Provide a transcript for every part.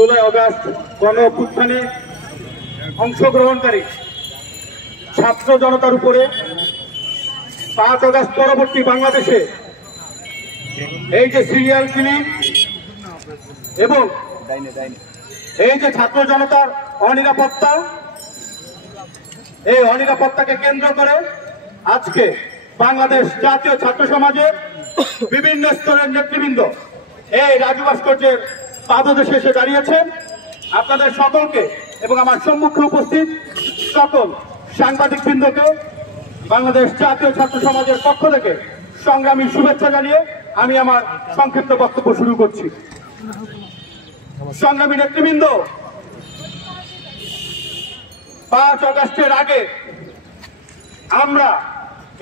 July August গণ অভ্যুত্থানে অংশগ্রহণকারী ছাত্র জনতার উপরে 5 আগস্ট পরবর্তী বাংলাদেশে এই যে সিরিয়াল কিলিং এবং এই যে ছাত্র জনতার অনিরাপত্তা, এই অনিরাপত্তাকে কেন্দ্র করে আজকে বাংলাদেশ জাতীয় ছাত্র সমাজের বিভিন্ন স্তরের নেতৃবৃন্দ এই রাজু ভাস্কর্যের পাদদেশে এসে দাঁড়িয়েছেন। আপনাদের সকলকে এবং আমার সম্মুখে উপস্থিত সকল সাংবাদিক বৃন্দকে বাংলাদেশ জাতীয় ছাত্র সমাজের পক্ষ থেকে সংগ্রামী শুভেচ্ছা জানিয়ে আমি আমার সংক্ষিপ্ত বক্তব্য শুরু করছি। সংগ্রামী নেতৃবৃন্দ, 5 আগস্টের আগে আমরা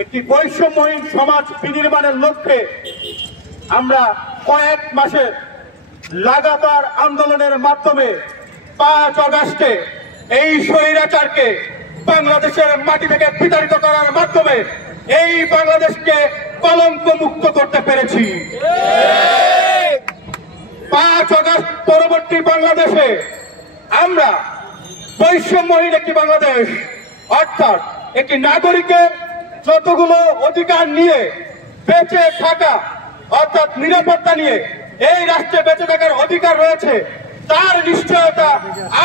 একটি বৈষম্যহীন সমাজ বিনির্মাণের লক্ষ্যে আমরা কয়েক মাসের লাগাতার আন্দোলনের মাধ্যমে 5 আগস্টে এই স্বৈরাচারকে বাংলাদেশের মাটি থেকে বিতাড়িত করার মাধ্যমে এই বাংলাদেশকে কলঙ্ক মুক্ত করতে পেরেছি। 5 আগস্ট পরবর্তী বাংলাদেশে আমরা বৈষম্যহীন একটি বাংলাদেশ, অর্থাৎ একটি নাগরিকের যতগুলো অধিকার নিয়ে বেঁচে থাকা, অর্থাৎ নিরাপত্তা নিয়ে এই রাষ্ট্রে বেঁচে থাকার অধিকার রয়েছে, তার নিশ্চয়তা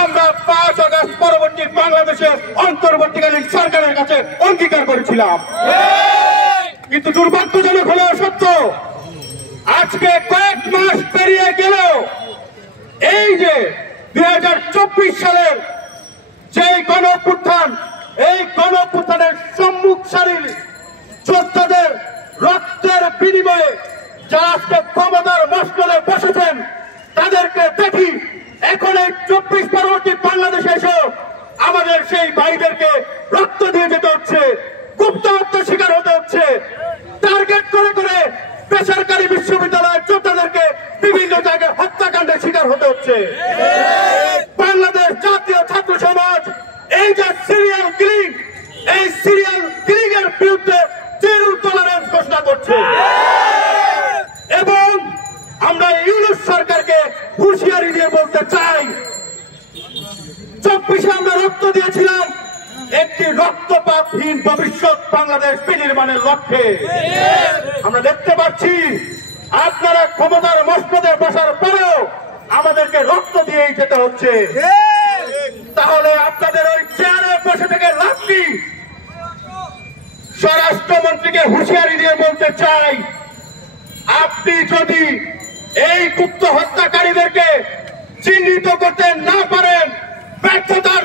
আমরা 5 আগস্ট পরবর্তী বাংলাদেশের অন্তর্বর্তীকালীন সরকারের কাছে অঙ্গীকার করেছিলাম। কিন্তু দুর্ভাগ্যজনক হলেও সত্য, আজকে কয়েক মাস পেরিয়ে গেলেও এই যে 2024 সালের যে গণ অভ্যুত্থান, এই গণ অভ্যুত্থানের সম্মুখ সারির যোদ্ধাদের রক্তের বিনিময়ে যারা আজকে ক্ষমতার মশলে বসেছেন, তাদেরকে দেখি এখন এই 24 পরবর্তী বাংলাদেশে এসে আমাদের সেই ভাইদেরকে রক্ত দিয়ে যেতে হচ্ছে, গুপ্ত হত্যার শিকার হতে হচ্ছে, টার্গেট করে করে বেসরকারি বিশ্ববিদ্যালয়ের যোদ্ধাদেরকে বিভিন্ন জায়গায় হত্যাকাণ্ডের শিকার হতে হচ্ছে। বাংলাদেশ জাতীয় ছাত্র সমাজ এই যে সিরিয়াল কিলিং, এই সিরিয়াল কিলিং এর বিরুদ্ধে জিরো টলারেন্স ঘোষণা করছে এবং আমরা ইউনূস সরকারকে হুঁশিয়ারি দিয়ে বলতে চাই, 24-এ আমরা রক্ত দিয়েছিলাম একটি রক্তপাতহীন ভবিষ্যৎ বাংলাদেশ বিনির্মাণের লক্ষ্যে। আমরা দেখতে পাচ্ছি আপনারা ক্ষমতার মসনদে বসার পরেও আমাদেরকে রক্ত দিয়েই যেতে হচ্ছে। তাহলে আপনাদের ওই চেয়ারে বসে থেকে লাভ কি? স্বরাষ্ট্রমন্ত্রীকে হুঁশিয়ারি দিয়ে বলতে চাই, আপনি যদি এই গুপ্ত হত্যাকারীদেরকে চিহ্নিত করতে না পারেন, ব্যর্থতার